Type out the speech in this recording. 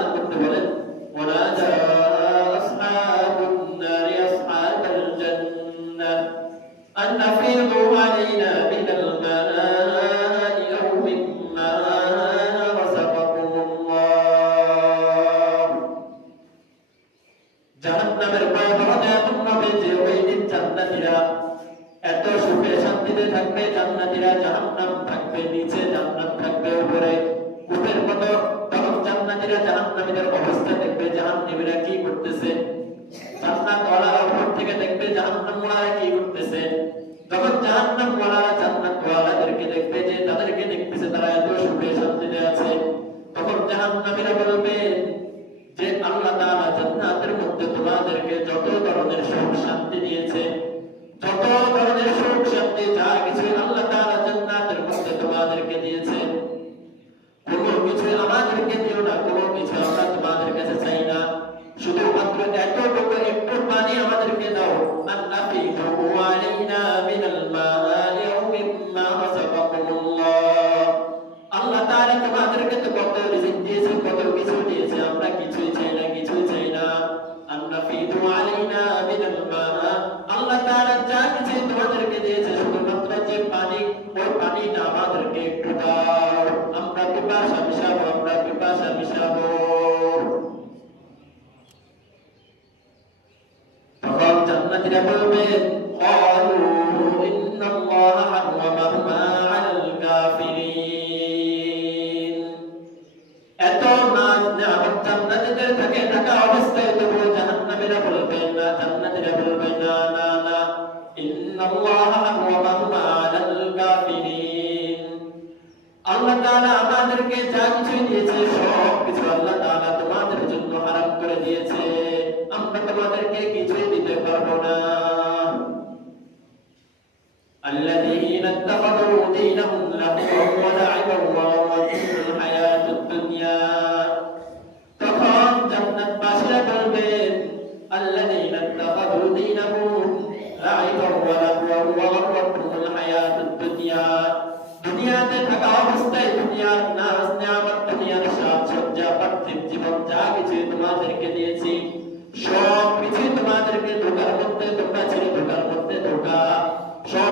কোরআনের মধ্যে বলেন ওয়ানাদা আসহাবুন নারি আসহাবাল জান্নাহ আন আফিদু আলাইনা মিনাল মা'i আও মিম্মা রাযাকাকুমুল্লাহ। জাহান্নামের ভয় হতে এমন হবে যে ওই দিন জান্নাতীরা এত সুখে শান্তিতে থাকবে, জান্নাতীরা জাহান্নাম থাকবে নিচে, জান্নাত থাকবে উপরে, কূপের মতো। তখন জান্নাতীরা জাহান্নামীদের অবস্থা দেখবে, জাহান্নামীরা কি করতেছে, জান্নাতওয়ালারা উপর থেকে দেখবে জাহান্নামওয়ালারা কি করতেছে। যখন জাহান্নামওয়ালারা জান্নাতওয়ালাদেরকে দেখবে যে তাদেরকে দেখতেছে তারা এত সুখে শান্তিতে আছে, তখন জাহান্নামীরা বলবে যে আল্লাহ তাআলা জান্নাতের মধ্যে তোমাদেরকে যত ধরনের সুখ শান্তি দিয়েছে, যত ধরনের সুখ শান্তি যা কিছু আল্লাহ তাআলা জান্নাতের মধ্যে তোমাদেরকে দিয়েছে, কোনো কিছু আমাদেরকে দিও না, কোনো কিছু আমরা তোমাদের কাছে চাই না, শুধুমাত্র এতটুকু একটু পানি আমাদেরকে দাও। আল্লাহ ফিহু আলাইনা মিনাল মা'i আও মিম্মা রাযাকাকুমুল্লাহ। আল্লাহ তাআলা তোমাদেরকে তো কত রিজিক দিয়েছে, কত কিছু দিয়েছে, আমরা কিছুই চাই না, কিছুই চাই না। আল্লাহ ফিহু আলাইনা মিনাল মা', আল্লাহ তাআলা যা কিছু তোমাদেরকে দিয়েছে শুধুমাত্র যে পানি, ওই পানিটা আমাদেরকে একটু দাও, আমরা পিপাসা মিশাবো, আমরা পিপাসা মিশাবো। তখন জান্নাতীরা বলবেন ক্বালু ইন্নাল্লাহা হাররামাহুমা আলাল কাফিরিন। এত নাজ নিয়ামত জান্নাতীদের থাকে, থাকা অবস্থায় তবু জাহান্নামীরা বলবেন না, জান্নাতীরা বলবেন না, না না, ইন্নাল্লাহা হাররামাহুমা আলাল কাফিরিন। আল্লাহ তাআলা আমাদেরকে যা কিছু দিয়েছে সব কিছু আল্লাহ তাআলা তোমাদের জন্য হারাম করে দিয়েছে, আমরা তোমাদেরকে কিছুই দিতে পারবো না। الذين اتخذوا دينهم لهوا ولعبا وغرتهم الحياة الدنيا। তখন জান্নাতবাসীরা বলবেন